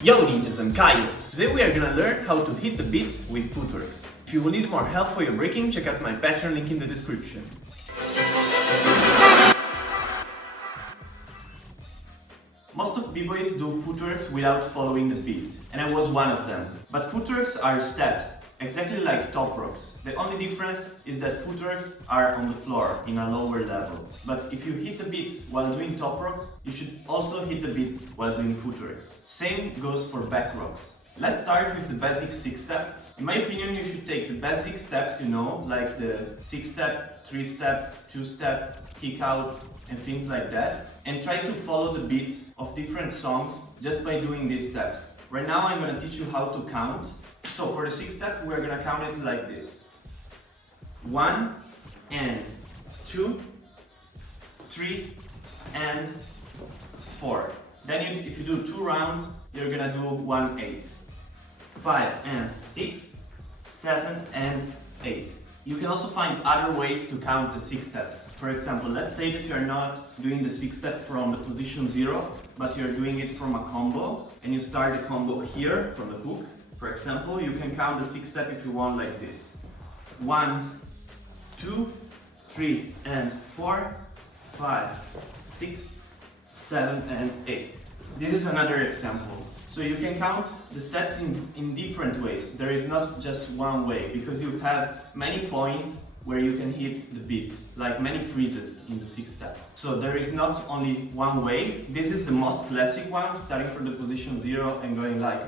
Yo ninjas, I'm Kaio. Today we are gonna learn how to hit the beats with FOOTWORKS. If you will need more help for your breaking, check out my Patreon link in the description. Most of b-boys do FOOTWORKS without following the beat, and I was one of them. But FOOTWORKS are steps, exactly like top rocks. The only difference is that FOOTWORKS are on the floor, in a lower level. But if you hit the beats while doing top rocks, you should also hit the beats while doing FOOTWORKS. Same goes for back rocks. Let's start with the basic 6-step. In my opinion, you should take the basic steps, like the 6-step, 3-step, 2-step, kick-outs, and things like that, and try to follow the beat of different songs just by doing these steps. Right now I'm going to teach you how to count. So for the 6-step, we're going to count it like this. 1 and 2, 3 and 4. Then if you do 2 rounds, you're going to do 1, 8. 5 and 6, 7 and 8. You can also find other ways to count the 6-step. For example, let's say that you're not doing the 6-step from the position 0, but you're doing it from a combo, and you start the combo here from the hook. For example, you can count the 6-step if you want like this. 1, 2, 3 and 4, 5, 6, 7 and 8. This is another example. So you can count the steps in different ways. There is not just one way, because you have many points where you can hit the beat, like many freezes in the 6-step. So there is not only one way. This is the most classic one, starting from the position 0 and going like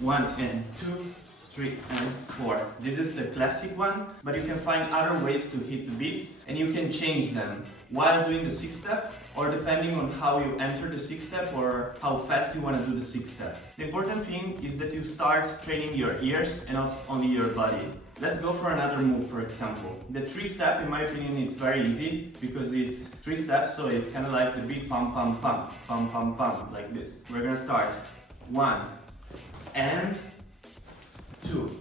1 and 2, 3 and 4. This is the classic one, but you can find other ways to hit the beat, and you can change them while doing the 6-step, or depending on how you enter the 6-step or how fast you want to do the 6-step. The important thing is that you start training your ears and not only your body. Let's go for another move, for example. The 3-step, in my opinion, it's very easy because it's 3 steps, so it's kind of like the beat pum pum pum, pum pum pum, like this. We're gonna start 1 and 2,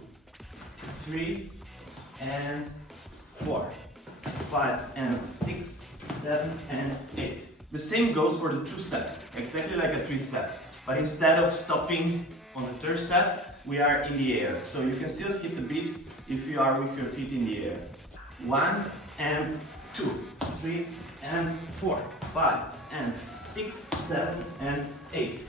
3 and 4, 5 and 6, 7 and 8. The same goes for the 2-step, exactly like a 3-step. But instead of stopping on the 3rd step, we are in the air. So you can still hit the beat if you are with your feet in the air. 1 and 2, 3 and 4, 5 and 6, 7 and 8.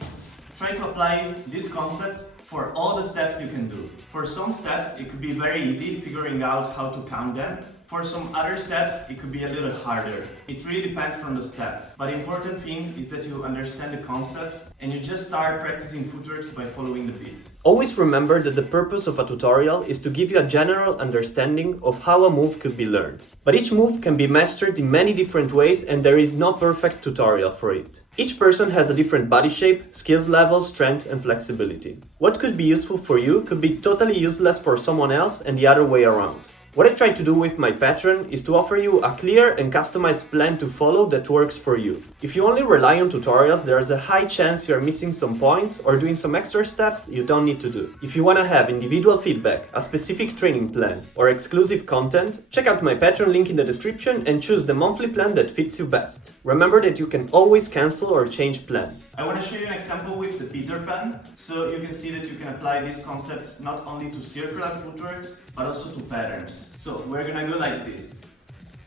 Try to apply this concept for all the steps you can do. For some steps, it could be very easy figuring out how to count them. For some other steps, it could be a little harder. It really depends from the step. But the important thing is that you understand the concept and you just start practicing FOOTWORKS by following the beat. Always remember that the purpose of a tutorial is to give you a general understanding of how a move could be learned. But each move can be mastered in many different ways, and there is no perfect tutorial for it. Each person has a different body shape, skills level, strength and flexibility. What could be useful for you could be totally useless for someone else, and the other way around. What I try to do with my Patreon is to offer you a clear and customized plan to follow that works for you. If you only rely on tutorials, there is a high chance you are missing some points or doing some extra steps you don't need to do. If you want to have individual feedback, a specific training plan, or exclusive content, check out my Patreon link in the description and choose the monthly plan that fits you best. Remember that you can always cancel or change plan. I want to show you an example with the Peter Pan, so you can see that you can apply these concepts not only to circular footworks, but also to patterns. So we're gonna go like this.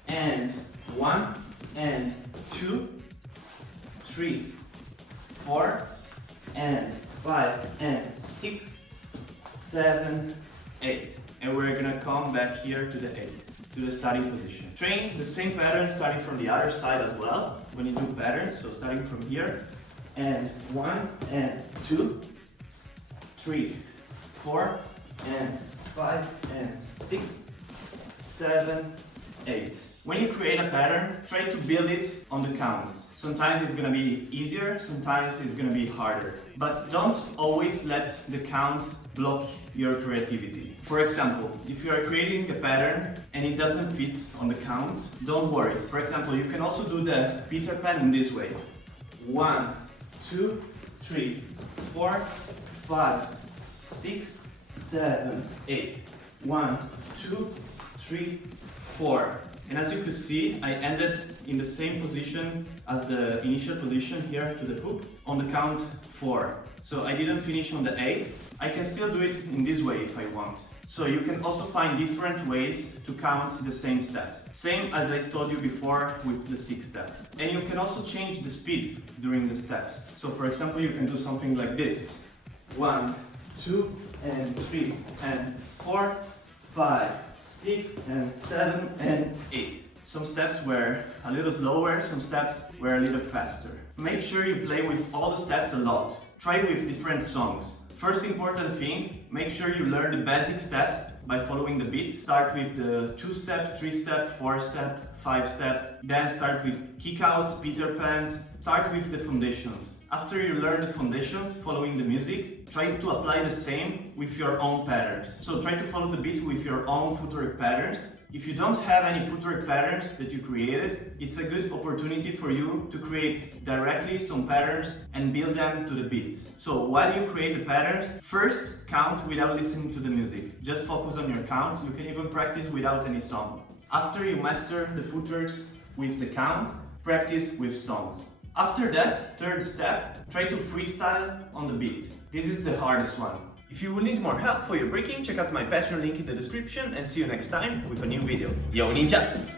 And 1, and 2, 3, 4, and 5, and 6, 7, 8. And we're gonna come back here to the 8, to the starting position. Train the same pattern starting from the other side as well, when you do patterns, so starting from here. And 1, and 2, 3, 4, and 5, and 6, 7, 8. When you create a pattern, try to build it on the counts. Sometimes it's gonna be easier, sometimes it's gonna be harder. But don't always let the counts block your creativity. For example, if you are creating a pattern and it doesn't fit on the counts, don't worry. For example, you can also do the Peter Pan in this way. 1, 2, 3, 4, 5, 6, 7, 8. 1, 2, 3, 4. And as you can see, I ended in the same position as the initial position here to the hook on the count 4. so I didn't finish on the 8th. I can still do it in this way if I want. So you can also find different ways to count the same steps. Same as I told you before with the 6th step. And you can also change the speed during the steps. So for example, you can do something like this. 1, 2, and 3, and 4, 5, 6, and 7, and 8. Some steps were a little slower, some steps were a little faster. Make sure you play with all the steps a lot. Try with different songs. First important thing, make sure you learn the basic steps by following the beat. Start with the 2-step, 3-step, 4-step, 5-step. Then start with kickouts, Peter Pans. Start with the foundations. After you learn the foundations following the music, try to apply the same with your own patterns. So try to follow the beat with your own footwork patterns. If you don't have any footwork patterns that you created, it's a good opportunity for you to create directly some patterns and build them to the beat. So while you create the patterns, first count without listening to the music. Just focus on your counts. You can even practice without any song. After you master the footworks with the counts, practice with songs. After that, 3rd step, try to freestyle on the beat. This is the hardest one. If you will need more help for your breaking, check out my Patreon link in the description and see you next time with a new video. Yo ninjas!